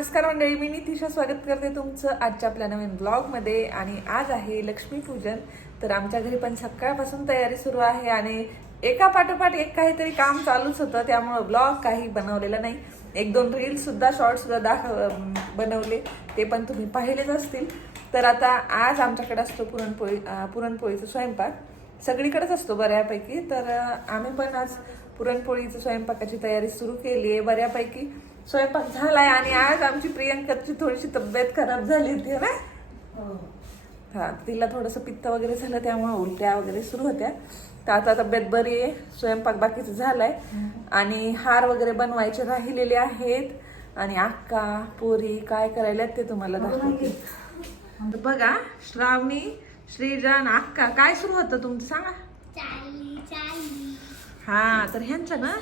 नमस्कार मंडळी मी नितिशा स्वागत करते तुमचं आजच्या आपल्या नवीन ब्लॉगमध्ये. आणि आज आहे लक्ष्मीपूजन. तर आमच्या घरी पण सकाळपासून तयारी सुरू आहे आणि एका पाठोपाठ एक काहीतरी काम चालूच होतं त्यामुळं ब्लॉग काही बनवलेला नाही. एक दोन रील्ससुद्धा शॉर्टसुद्धा दाखव बनवले. ते पण तुम्ही पाहिलेच असतील. तर आता आज आमच्याकडे असतो पुरणपोळी पुरणपोळीचा स्वयंपाक. सगळीकडेच असतो बऱ्यापैकी. तर आम्ही पण आज पुरणपोळीचं स्वयंपाकाची तयारी सुरू केली आहे. बऱ्यापैकी स्वयंपाक झालाय आणि आज आमची प्रियंकाची थोडीशी तब्येत खराब झाली होती ना? हा. तिला थोडंसं पित्त वगैरे झालं त्यामुळे उलट्या वगैरे सुरू होत्या. तर आता तब्येत बरी आहे स्वयंपाक बाकीचं झालाय. आणि हार वगैरे बनवायचे राहिलेले आहेत. आणि अक्का पोरी काय करायला ते तुम्हाला दाखवते. बघा श्रावणी श्रीजान अक्का काय सुरू होतं तुमचं? सांगा. चार्ली चार्ली हा तर ह्यांचा ना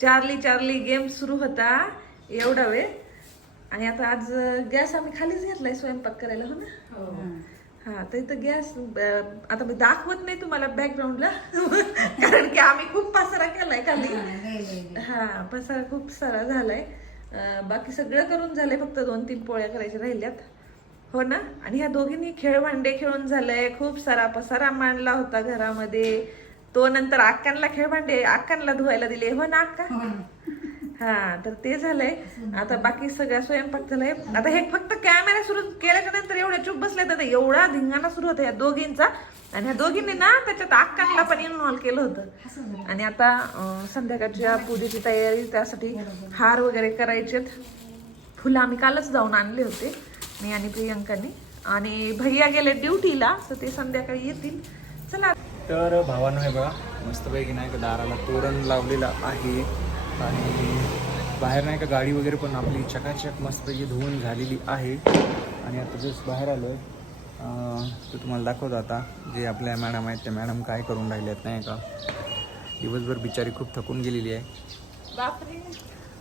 चार्ली चार्ली गेम सुरू होता एवढा वेळ. आणि आता आज गॅस आम्ही खालीच घेतलाय स्वयंपाक करायला हो ना? हा. तर इथं गॅस आता मी दाखवत नाही तुम्हाला बॅकग्राऊंडला कारण की आम्ही खूप पसारा केलाय खाली. हा पसारा खूप सारा झालाय. अं, बाकी सगळं करून झालंय फक्त दोन तीन पोळ्या करायच्या राहिल्यात. हो ना? आणि ह्या दोघींनी खेळ भांडे खेळून झालंय. खूप सारा पसारा मांडला होता घरामध्ये. तो नंतर अक्कांना खेळ भांडे अक्कांना धुवायला दिले. हो ना अक्का? हा तर ते झालंय. आता बाकी सगळा स्वयंपाक झालाय. आता हे फक्त कॅमेरा सुरू केल्याच्यानंतर एवढ्या चूप बसले तर एवढा धिंगाणा सुरू होता या दोघींचा. आणि ह्या दोघींनी ना त्याच्यात अक्कांना पण इन्व्हॉल्व केलं होतं. आणि आता संध्याकाळच्या पूजेची तयारी त्यासाठी हार वगैरे करायचेत. फुलं आम्ही कालच जाऊन आणले होते. मी आणि प्रियंकाने. आणि भैया गेले ड्युटीला तर ते संध्याकाळी येतील. चला. तर भावानं हे बघा मस्तपैकी नाही का दाराला तोरण लावलेलं आहे. आणि बाहेर नाही का गाडी वगैरे पण आपली चकाचक मस्तपैकी धुवून झालेली आहे. आणि आता जस्ट बाहेर आलो आहे ते तुम्हाला दाखवतो आता जे आपल्या मॅडम आहेत त्या मॅडम काय करून राहिले आहेत नाही का. दिवसभर बिचारी खूप थकून गेलेली आहे.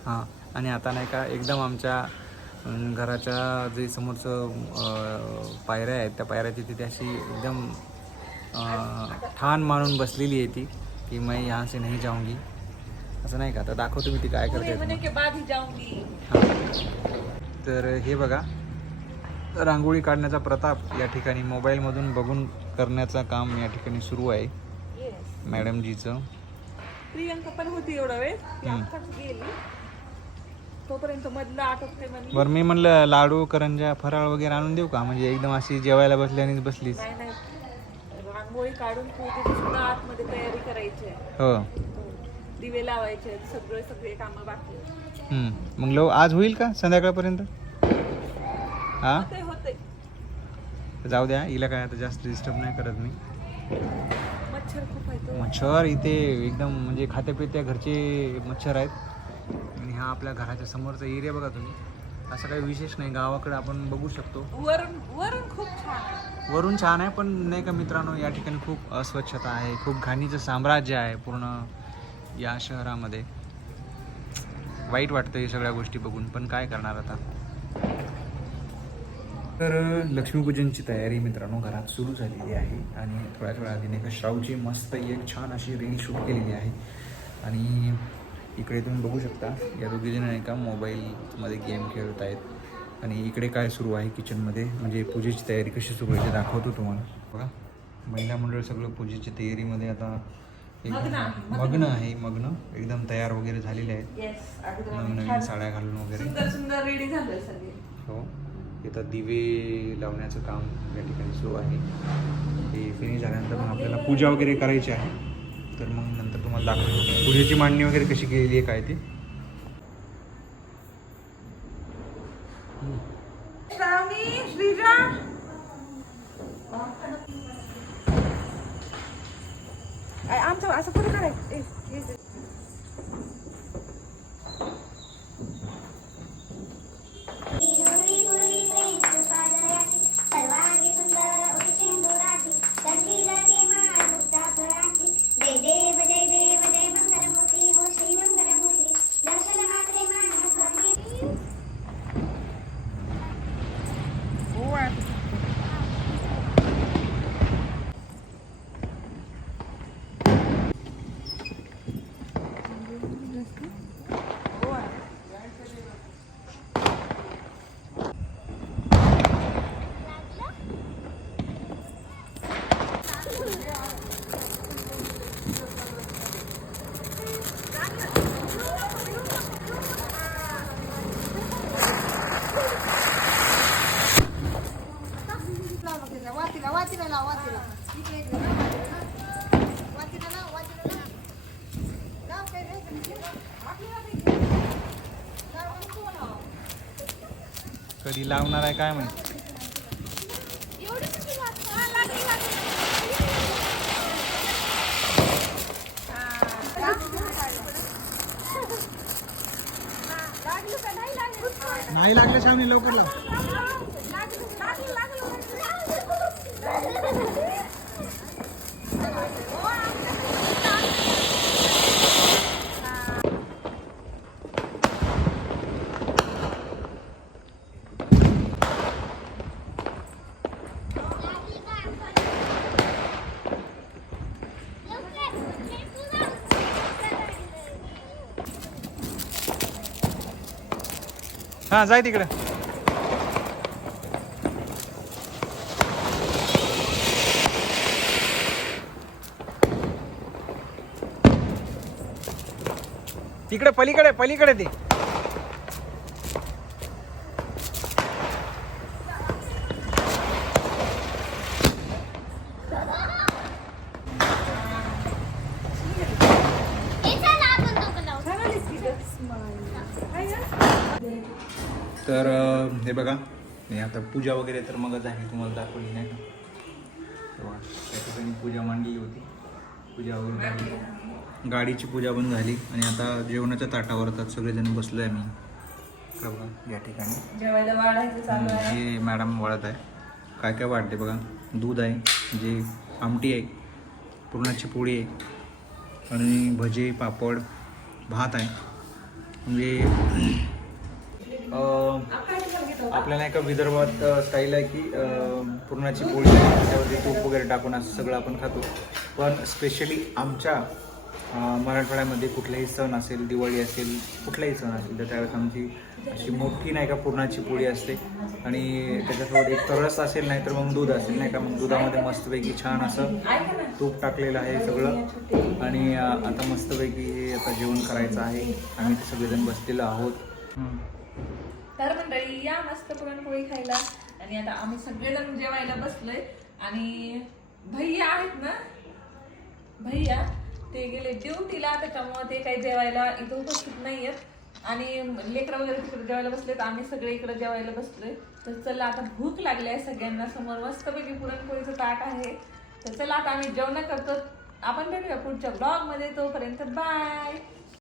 हां आणि आता नाही का एकदम आमच्या घराच्या जे समोरचं पायऱ्या आहेत त्या पायऱ्याची तिथे अशी एकदम ठाण मानून बसलेली आहे ती की मैं यहाँ से नहीं जाऊंगी. असं नाही का? आता दाखवतो मी ती काय करते. म्हणे की बाद जाऊंगी. तर हे बघा रांगोळी काढण्याचा प्रताप या ठिकाणी मोबाईलमधून बघून करण्याचं काम या ठिकाणी सुरू आहे. मॅडमजीचं. प्रियंका पण होती एवढा वेळ ती हम्म. आत्ताच गेली तोपर्यंत मधलं आटोपते म्हणली बरं मी म्हणलं लाडू करंजा फराळ वगैरे आणून देऊ का? म्हणजे एकदम अशी जेवायला बसल्यानेच बसलीच नाही नाही. रांगोळी काढून पूजेची सुद्धा आतमध्ये तयारी करायची. आहे हो. दिवे लावायचे आहेत, सगळे सगळे कामं बाकी. आहेत. हम्म. मग लव आज होईल का संध्याकाळपर्यंत? हा? होते होते जाऊ द्या हिला काय आता जास्त डिस्टर्ब नाही करत मी. मच्छर खूप आहे तो मच्छर इथे एकदम म्हणजे खात्यापित्या घरचे मच्छर आहेत. आणि हा आपल्या घराच्या समोरचा एरिया बघा तुम्ही. असं काही विशेष नाही गावाकडे आपण बघू शकतो. वरून वरून खूप छान वरून छान आहे पण नाही का मित्रांनो या ठिकाणी खूप अस्वच्छता आहे खूप घाणीचं साम्राज्य आहे पूर्ण या शहरामध्ये. वाईट वाटतं हे सगळ्या गोष्टी बघून पण काय करणार आता? तर लक्ष्मीपूजनची तयारी मित्रांनो घरात सुरू झालेली आहे आणि थोड्याच वेळा आधी नाही का श्रावची मस्त एक छान अशी रील शूट केलेली आहे. आणि इकडे तुम्ही बघू शकता या दोघीजण नाही का मोबाईलमध्ये गेम खेळत आहेत आणि इकडे काय सुरू आहे किचनमध्ये? म्हणजे पूजेची तयारी कशी सुरू आहे ते दाखवतो तुम्हाला. बघा महिला मंडळ सगळं पूजेची तयारीमध्ये आता मग्न आहे, मग्न. एकदम तयार वगैरे झालेले आहेत. नवीन नवीन साड्या घालून वगैरे. सुंदर सुंदर रेडी झालं सगळे. हो. इथं दिवे लावण्याचं काम या ठिकाणी सुरू आहे. ते फिनिश झाल्यानंतर मग आपल्याला पूजा वगैरे करायची आहे. तर मग नंतर तुम्हाला दाखवतो. पूजेची मांडणी वगैरे कशी केलेली आहे काय ती? आमचं असं पुढे करायचं कधी लावणार आहे काय माहिती? नाही लागले शामने लवकर लाव. हा जाय तिकडे. तिकडे पलीकडे पलीकडे ते. तर हे बघा. हे आता पूजा वगैरे तर मगच आहे तुम्हाला दाखवली नाही का? ठिकाणी पूजा मांडली होती. पूजा वगैरे झाली. गाडीची पूजा पण झाली. आणि आता जेवणाच्या ताटावर आता सगळेजण बसलो आहे आम्ही इकडं बघा या ठिकाणी. हे मॅडम वाढत आहे. काय काय वाढते बघा? दूध आहे जे आमटी आहे पुरणाची पोळी आहे आणि भजे पापड भात आहे. म्हणजे आपल्याला एका विदर्भात स्टाईल आहे की पुरणाची पोळी त्यावरती तूप वगैरे टाकून असं सगळं आपण खातो. पण स्पेशली आमच्या मराठवाड्यामध्ये कुठलाही सण असेल दिवाळी असेल कुठलाही सण असेल तर त्यावेळेस आमची अशी मोठी नाही का पुरणाची पोळी असते. आणि त्याच्यासोबत एक तर रस असेल नाही तर मग दूध असेल नाही का? मग दुधामध्ये मस्तपैकी छान असं तूप टाकलेलं आहे सगळं. आणि आता मस्तपैकी आता जेवण करायचं आहे. आम्ही ते सगळेजण बसलेलो आहोत. तर मंडळी या मस्त पुरणपोळी खायला. आणि आता आम्ही सगळेजण जेवायला बसलोय. आणि भैया आहेत ना? भैया ते गेले ड्युटीला त्याच्यामुळे ते काही जेवायला इथं उपस्थित नाहीयेत. आणि लेकरं वगैरे तिकडे जेवायला बसलेत आम्ही सगळे इकडे जेवायला बसलोय. तर चला आता भूक लागली आहे सगळ्यांना. समोर मस्तपैकी पुरणपोळीचं ताट आहे. तर चला आता आम्ही जेवण करतो. आपण भेटूया पुढच्या ब्लॉगमध्ये तोपर्यंत बाय